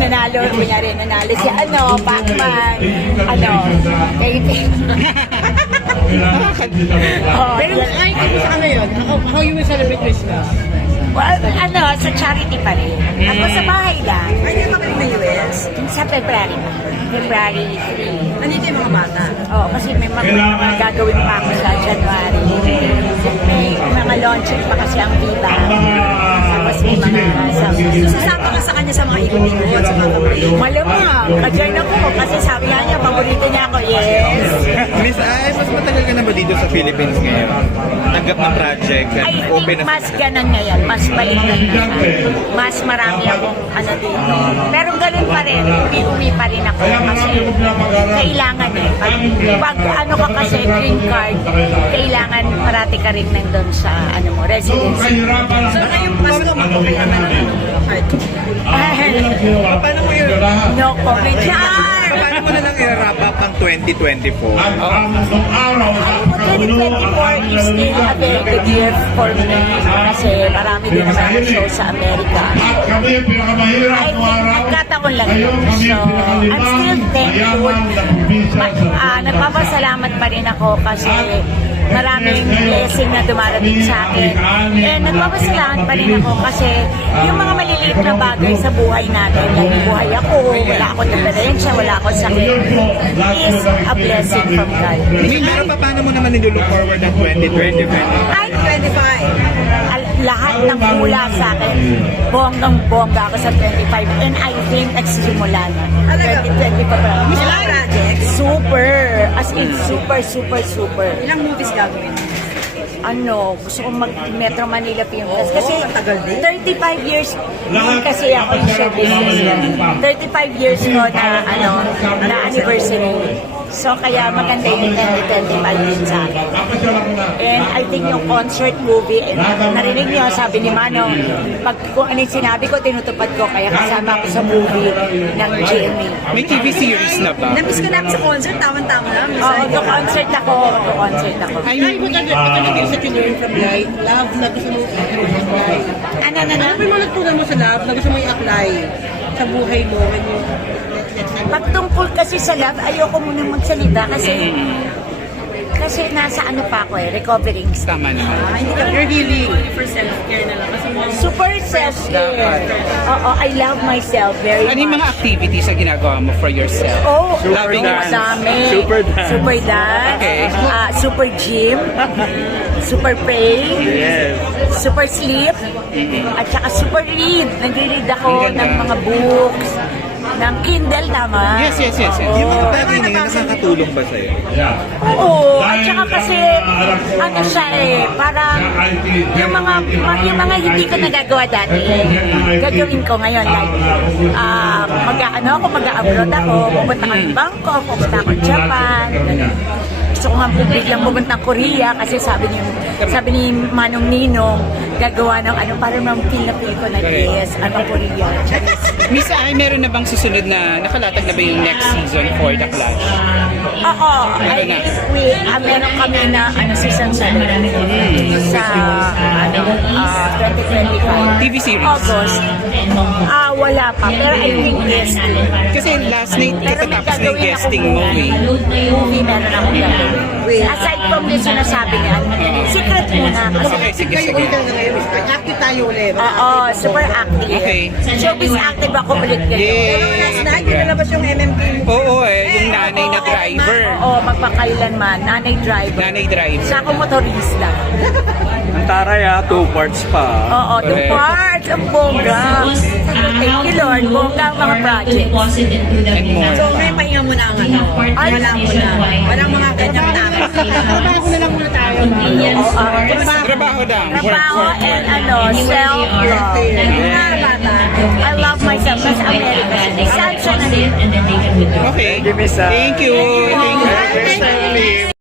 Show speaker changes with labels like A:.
A: nanalo, kunyari nanalo si Pacman,
B: Pero ay, sa yun? How you will celebrate Christmas?
A: well, sa charity pa rin. Ako sa bahay lang.
C: Ay, hindi ka balik ng US?
A: Sa February 3.
C: Nandito yung mga bata.
A: Oo, kasi may mga gagawin pa ako sa January. May mga launching pa kasi ang Viva. Tapos may mga
C: Sasama ka sa kanya sa mga ikot-ikot, sa mga kapatid.
A: malamang, ka-join ako kasi sabi nga niya, paborito niya ako, yes.
D: Miss Ay, mas matagal ka na ba dito sa Philippines ngayon? Tanggap ng project
A: I
D: and open
A: think
D: na.
A: mas ganun ngayon, mas balikan na siya. Mas marami akong dito. Pero ganun pa rin, umi pa rin ako kasi kailangan Pag ka kasi green card, kailangan parati ka rin nandun sa residency.
C: So, ngayong Pasko, magpapalaman ng card.
D: Paano mo yun?
A: No comment. Char!
D: Paano mo na lang i-wrap up ang 2024?
A: 2024 is still a very good year for me kasi marami din naman ako show sa Amerika. I think nagkataon lang yun. So, I'm still thankful. Nagpapasalamat pa rin ako kasi maraming blessing na dumarating sa akin. And nagpapasalamat pa rin ako kasi yung mga maliliit na bagay sa buhay natin, like buhay ako, wala akong diferensya, wala akong sakit, is a blessing from God.
D: Pero paano mo naman nilulook forward ang 2025?
A: Ay, 25. Lahat ng hula sa akin, bonggang-bongga ako sa 25. And I think nagsisimula na. 2025 pa lang.
C: Ilang projects?
A: Super. As in, super, super, super.
C: Ilang movies gagawin?
A: Gusto kong mag-Metro Manila Film Fest. Kasi
C: ang tagal din.
A: 35 years noon kasi ako in show business. 35 years ko na anniversary. So, kaya maganda yung 2025 din sa akin. And I think yung concert movie, narinig niyo, sabi ni Manong, kung anong sinabi ko, tinutupad ko. Kaya kasama ako sa movie ng GMA.
D: May TV series na ba?
C: Namiss ko namin sa concert, tama-tama na.
A: Oo, concert ako.
B: Ay, what are sa learn from life? Love na gusto mo i-apply from life? Ano ba yung mga nagtunan mo sa love na gusto mo i-apply sa buhay mo?
A: Pagtungkol kasi sa love, ayoko munang magsalita kasi nasa pa ako recovering.
D: Tama naman.
B: You're healing.
C: For self-care na lang. Kasi
A: Super self-care. Oo, I love myself very
E: Ano yung mga
A: much.
E: activities na ginagawa mo for yourself?
A: Oh,
E: Loving dance.
A: dami.
D: Super dance.
A: Super dance.
E: Okay.
A: Super gym. Super pray.
D: Yes.
A: Super sleep. At saka super read. Nag-read ako
E: Ang ganda.
A: ng mga books. Ng Kindle, tama?
E: Yes.
A: Oo.
D: Yung mga bagay na yun, nakakatulong ba sa'yo?
A: Oo, at saka kasi siya parang yung mga hindi ko nagagawa dati, gagawin ko ngayon. Like, mag-abroad ako, pupunta ako ng Bangkok, pupunta ako ng Japan. Gusto ko nga biglang pupunta ng Korea kasi sabi ni Manong Ninong, gagawa ng parang feel ko na yes, Korea.
E: Miss Ay, meron na bang susunod na nakalatag na ba yung next season for The Clash?
A: Oo, meron kami na season 7 sa 2025.
E: TV series?
A: August. Wala pa, pero I think yes.
E: Kasi last night,
A: Pero may
E: katatapos na yung
A: gagawin
E: guesting
A: akong
E: mo eh.
A: movie meron akong gagawin. Aside from this sinasabi niya, secret muna.
E: Okay, sige.
B: Kayo ulit na ngayon. Active tayo ulit.
A: Oo, super active.
E: Okay.
A: Showbiz active ako ulit ngayon.
C: Pero last night, pinalabas yung MMK movie.
E: Oo yung nanay na driver.
A: Oo, magpakailanman. Nanay driver.
E: Nanay driver.
A: Sa ako motorista.
D: Ang taray 2 parts pa.
A: Oo, the parts. Ang bongga. Thank you, Lord. Bongga ang mga projects.
E: And more.
C: So, may pahinga mo na ang wala mo na. Walang mga ganyang tama.
B: Trabaho na lang muna tayo.
E: Trabaho lang.
A: Trabaho and self-love. I love myself. Nasa Amerika. Sad siya na din.
E: Okay.
D: Thank you, Miss Ay.
E: Thank you. Thank you.